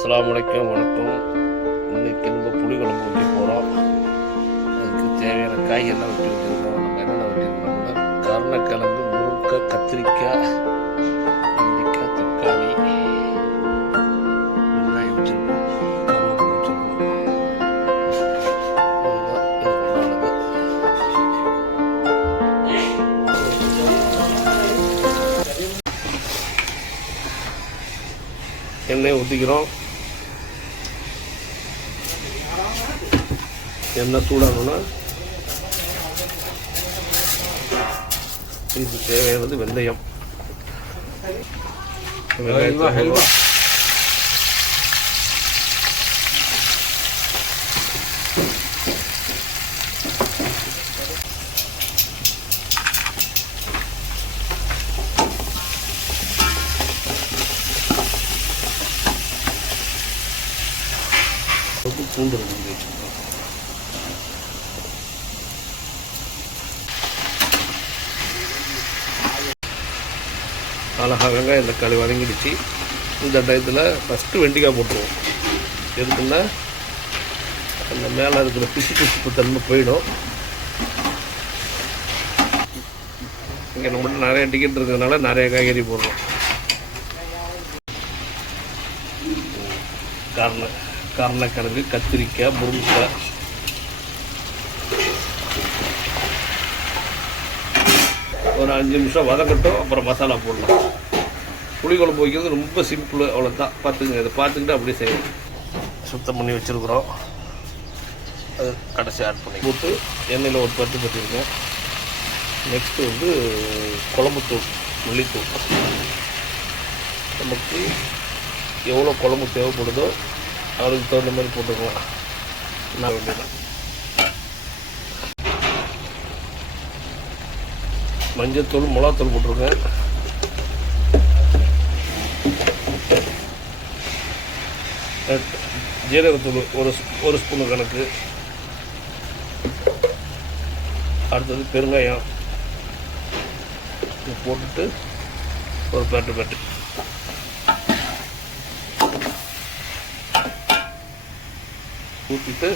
அஸ்ஸலாமு அலைக்கும், வணக்கம். இன்றைக்கி நம்ம புளி குழம்பு வைக்க போகிறோம். அதுக்கு தேவையான காய்கறிலாம் வெட்டி வச்சுருக்கோம். நம்ம என்னென்ன வெட்டிருக்கோம்னா கருணக்கிழங்கு, முருங்கை, கத்திரிக்காய், வெண்டைக்காய், தக்காளி, வெங்காயம் வச்சுருக்கோம், கருவேப்பிலை வச்சுருக்கோம். இதுதான் இதுக்கு உண்டானது. எண்ணெய் ஊற்றிக்கிறோம். எண்ணெய் சூடாகணும்னா இதுக்கு தேவையானது வெந்தயம். பூண்டு வச்சுருக்கோம். அழகாக வெங்காயம் தக்காளி வதங்கிடுச்சு. இந்த டயத்தில் ஃபஸ்ட்டு வெண்டைக்காய் போட்டுருவோம். எதுக்குன்னா அந்த மேலே இருக்கிற பிசுப்பு தன்மை போயிடும். இங்கே நம்மகிட்ட நிறைய டிக்கெட் இருக்கிறதுனால நிறைய காய்கறி போடுறோம். கருணக்கிழங்கு, கத்திரிக்காய், முருங்கைக்காய், ஒரு 5 நிமிஷம் வதக்கட்டும். அப்புறம் மசாலா போடலாம். புளி குழம்பு வைக்கிறது ரொம்ப சிம்பிள், அவ்வளோதான். பார்த்துக்குங்க, இதை பார்த்துக்கிட்டு அப்படியே செய்யணும். சுத்தம் பண்ணி வச்சுருக்குறோம். அது கடைசி ஆட் பண்ணி போட்டு எண்ணெயில் ஒரு பட்டு பற்றிருக்கேன். நெக்ஸ்ட்டு வந்து குழம்புத்தூள், மல்லித்தூள். நமக்கு எவ்வளோ குழம்பு தேவைப்படுதோ அதுக்கு தகுந்த மாதிரி போட்டுக்கலாம். நான் வேண்டியதான். மஞ்சத்தூள், மிளகாத்தூள் போட்டிருக்கேன். ஜீரகத்தூள் ஒரு ஸ்பூனு கணக்கு. அடுத்தது பெருங்காயம் போட்டுட்டு ஒரு பேட்டு ஊற்றிட்டு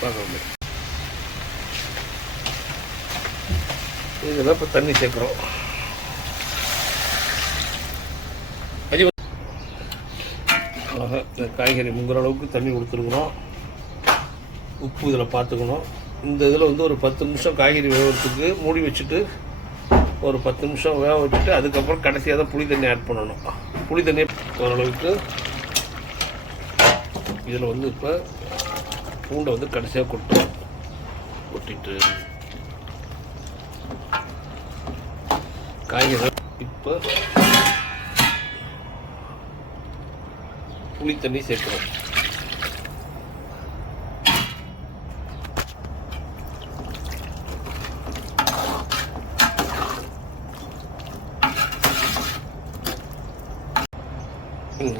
பார்க்க. இதெல்லாம் இப்போ தண்ணி சேர்க்குறோம். அழகாக இந்த காய்கறி முங்குற அளவுக்கு தண்ணி கொடுத்துருக்குறோம். உப்பு இதில் பார்த்துக்கணும். இந்த இதில் வந்து ஒரு 10 நிமிஷம் காய்கறி வேகிறதுக்கு மூடி வச்சுட்டு ஒரு 10 நிமிஷம் வேக வச்சுட்டு அதுக்கப்புறம் கடைசியாக தான் புளி தண்ணி ஆட் பண்ணணும். புளி தண்ணி ஓரளவுக்கு இதில் வந்து இப்போ பூண்டை வந்து கடைசியாக கொட்டிட்டு காய்கறி இப்போ புளி தண்ணி சேர்க்குறோம்.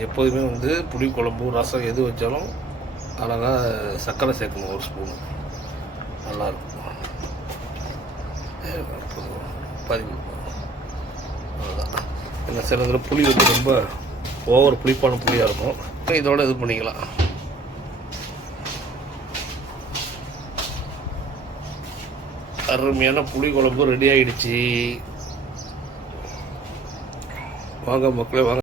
எப்போதுமே வந்து புளி குழம்பு, ரசம் எது வச்சாலும் அழகாக சர்க்கரை சேர்க்கணும். ஒரு ஸ்பூனு நல்லாயிருக்கும். அவ்வளோதான். என்ன சில புளி வந்து ரொம்ப ஓவர் புளிப்பான புளியாக இருக்கும். இதோட இது பண்ணிக்கலாம். அருமையான புளி குழம்பு ரெடி ஆகிடுச்சு. வாங்க மக்களே, வாங்க.